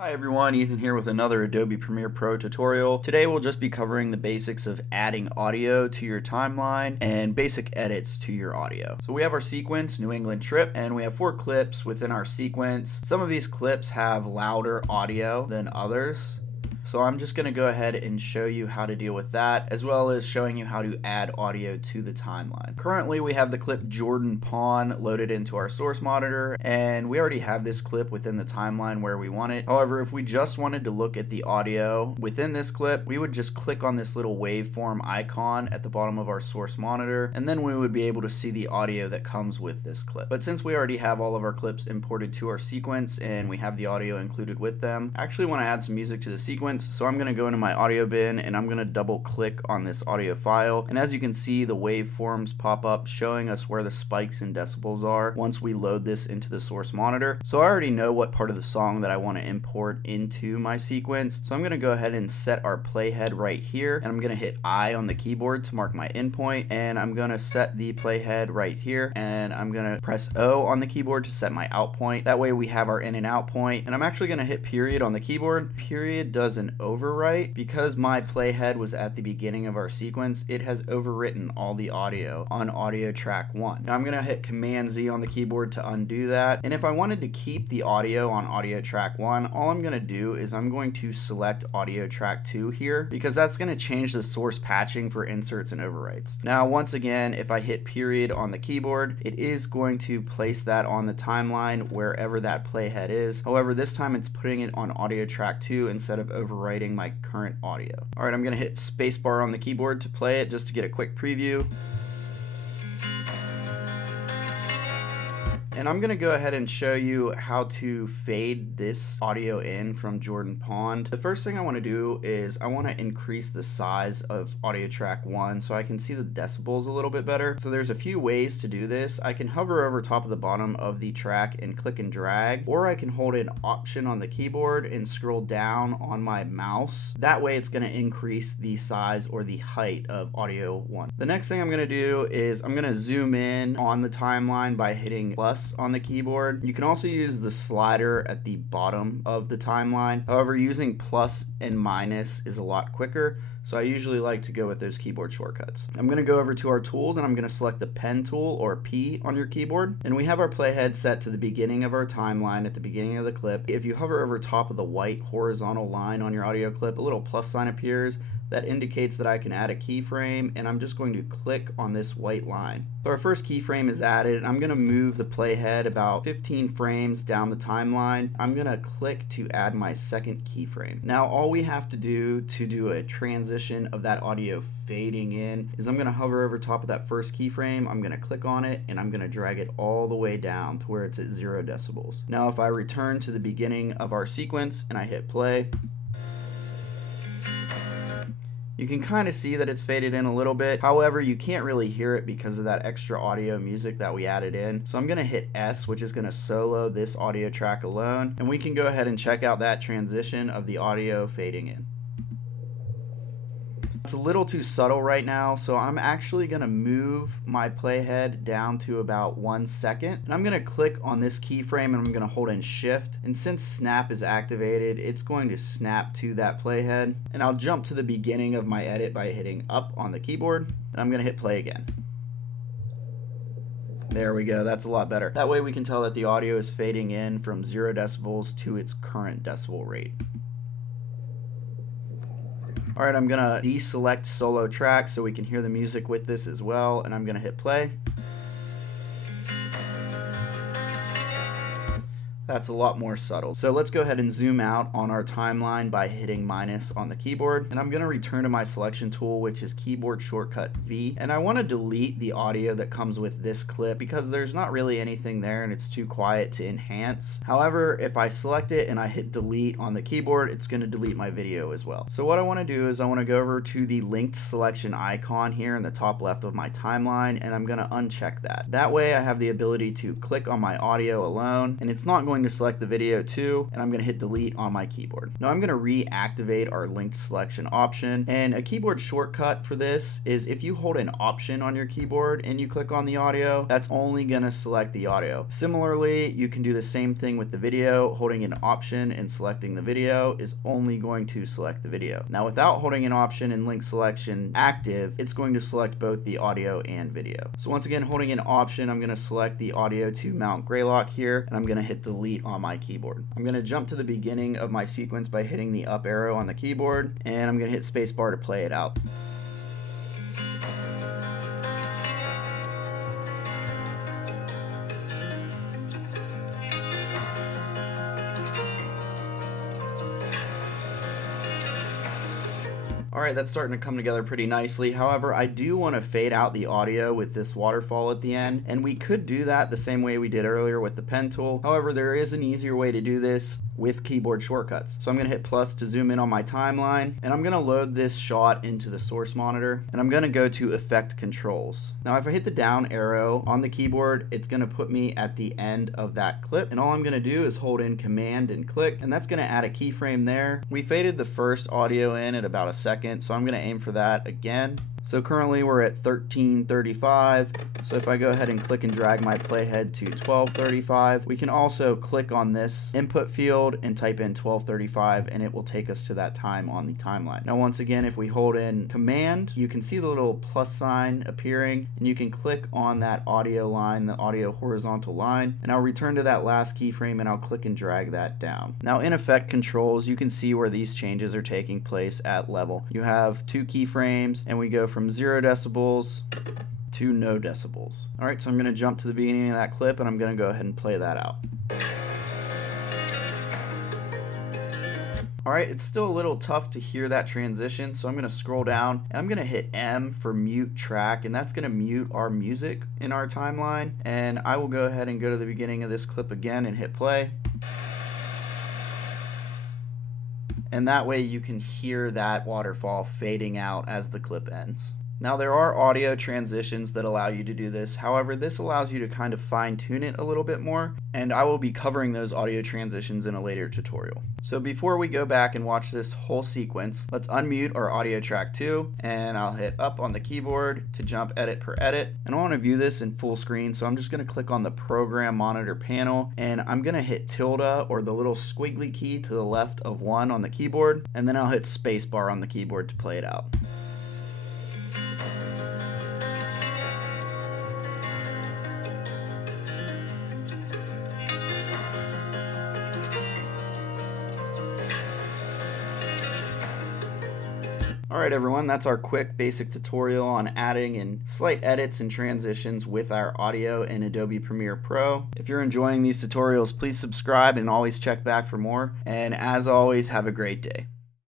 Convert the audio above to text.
Hi everyone, Ethan here with another Adobe Premiere Pro tutorial. Today we'll just be covering the basics of adding audio to your timeline and basic edits to your audio. So we have our sequence, New England Trip, and we have 4 clips within our sequence. Some of these clips have louder audio than others. So I'm just going to go ahead and show you how to deal with that, as well as showing you how to add audio to the timeline. Currently we have the clip Jordan Pawn loaded into our source monitor, and we already have this clip within the timeline where we want it. However, if we just wanted to look at the audio within this clip, we would just click on this little waveform icon at the bottom of our source monitor, and then we would be able to see the audio that comes with this clip. But since we already have all of our clips imported to our sequence and we have the audio included with them, I actually want to add some music to the sequence. So I'm going to go into my audio bin and I'm going to double click on this audio file, and as you can see, the waveforms pop up showing us where the spikes and decibels are once we load this into the source monitor. So I already know what part of the song that I want to import into my sequence, so I'm going to go ahead and set our playhead right here, and I'm going to hit I on the keyboard to mark my endpoint, and I'm going to set the playhead right here, and I'm going to press O on the keyboard to set my out point. That way we have our in and out point, and I'm actually going to hit period on the keyboard. Period does an overwrite. Because my playhead was at the beginning of our sequence, it has overwritten all the audio on audio track 1. Now I'm going to hit Command Z on the keyboard to undo that, and if I wanted to keep the audio on audio track 1, all I'm going to do is I'm going to select audio track 2 here, because that's going to change the source patching for inserts and overwrites. Now once again, if I hit period on the keyboard, it is going to place that on the timeline wherever that playhead is. However, this time it's putting it on audio track 2 instead of overwriting my current audio. Alright, I'm going to hit spacebar on the keyboard to play it just to get a quick preview. And I'm going to go ahead and show you how to fade this audio in from Jordan Pond. The first thing I want to do is I want to increase the size of audio track 1 so I can see the decibels a little bit better. So there's a few ways to do this. I can hover over top of the bottom of the track and click and drag, or I can hold an option on the keyboard and scroll down on my mouse. That way it's going to increase the size or the height of audio 1. The next thing I'm going to do is I'm going to zoom in on the timeline by hitting plus on the keyboard. You can also use the slider at the bottom of the timeline. However, using plus and minus is a lot quicker, so I usually like to go with those keyboard shortcuts. I'm going to go over to our tools and I'm going to select the pen tool, or P, on your keyboard, and we have our playhead set to the beginning of our timeline at the beginning of the clip. If you hover over top of the white horizontal line on your audio clip, a little plus sign appears. That indicates that I can add a keyframe, and I'm just going to click on this white line. So our first keyframe is added. I'm going to move the playhead about 15 frames down the timeline. I'm going to click to add my second keyframe. Now all we have to do a transition of that audio fading in is I'm going to hover over top of that first keyframe, I'm going to click on it, and I'm going to drag it all the way down to where it's at 0 decibels. Now if I return to the beginning of our sequence and I hit play, you can kind of see that it's faded in a little bit. However, you can't really hear it because of that extra audio music that we added in. So I'm going to hit S, which is going to solo this audio track alone, and we can go ahead and check out that transition of the audio fading in. It's a little too subtle right now, so I'm actually going to move my playhead down to about 1 second, and I'm going to click on this keyframe and I'm going to hold in shift, and since snap is activated, it's going to snap to that playhead, and I'll jump to the beginning of my edit by hitting up on the keyboard, and I'm going to hit play again. There we go, that's a lot better. That way we can tell that the audio is fading in from 0 decibels to its current decibel rate. Alright, I'm going to deselect solo track so we can hear the music with this as well, and I'm going to hit play. That's a lot more subtle. So let's go ahead and zoom out on our timeline by hitting minus on the keyboard. And I'm going to return to my selection tool, which is keyboard shortcut V. And I want to delete the audio that comes with this clip because there's not really anything there and it's too quiet to enhance. However, if I select it and I hit delete on the keyboard, it's going to delete my video as well. So what I want to do is I want to go over to the linked selection icon here in the top left of my timeline, and I'm going to uncheck that. That way I have the ability to click on my audio alone, and it's not going going to select the video too, and I'm going to hit delete on my keyboard. Now I'm going to reactivate our linked selection option, and a keyboard shortcut for this is if you hold an option on your keyboard and you click on the audio, that's only going to select the audio. Similarly, you can do the same thing with the video. Holding an option and selecting the video is only going to select the video. Now without holding an option and link selection active, it's going to select both the audio and video. So once again, holding an option, I'm going to select the audio to mount gray lock here, and I'm going to hit delete on my keyboard. I'm going to jump to the beginning of my sequence by hitting the up arrow on the keyboard, and I'm going to hit spacebar to play it out. Alright, that's starting to come together pretty nicely. However, I do want to fade out the audio with this waterfall at the end, and we could do that the same way we did earlier with the pen tool. However, there is an easier way to do this with keyboard shortcuts. So I'm going to hit plus to zoom in on my timeline, and I'm going to load this shot into the source monitor, and I'm going to go to effect controls. Now if I hit the down arrow on the keyboard, it's going to put me at the end of that clip, and all I'm going to do is hold in command and click, and that's going to add a keyframe there. We faded the first audio in at about a second, so I'm going to aim for that again. So currently we're at 1335. So if I go ahead and click and drag my playhead to 1235, we can also click on this input field and type in 1235, and it will take us to that time on the timeline. Now once again, if we hold in command, you can see the little plus sign appearing, and you can click on that audio line, the audio horizontal line, and I'll return to that last keyframe and I'll click and drag that down. Now in effect controls, you can see where these changes are taking place at level. You have 2 keyframes, and we go from 0 decibels to no decibels. Alright, so I'm going to jump to the beginning of that clip, and I'm going to go ahead and play that out. Alright, it's still a little tough to hear that transition, so I'm going to scroll down, and I'm going to hit M for mute track, and that's going to mute our music in our timeline. And I will go ahead and go to the beginning of this clip again and hit play. And that way you can hear that waterfall fading out as the clip ends. Now there are audio transitions that allow you to do this. However, this allows you to kind of fine tune it a little bit more, and I will be covering those audio transitions in a later tutorial. So before we go back and watch this whole sequence, let's unmute our audio track 2, and I'll hit up on the keyboard to jump edit per edit. And I want to view this in full screen, so I'm just going to click on the program monitor panel, and I'm going to hit tilde or the little squiggly key to the left of 1 on the keyboard, and then I'll hit spacebar on the keyboard to play it out. Alright everyone, that's our quick basic tutorial on adding and slight edits and transitions with our audio in Adobe Premiere Pro. If you're enjoying these tutorials, please subscribe and always check back for more. And as always, have a great day.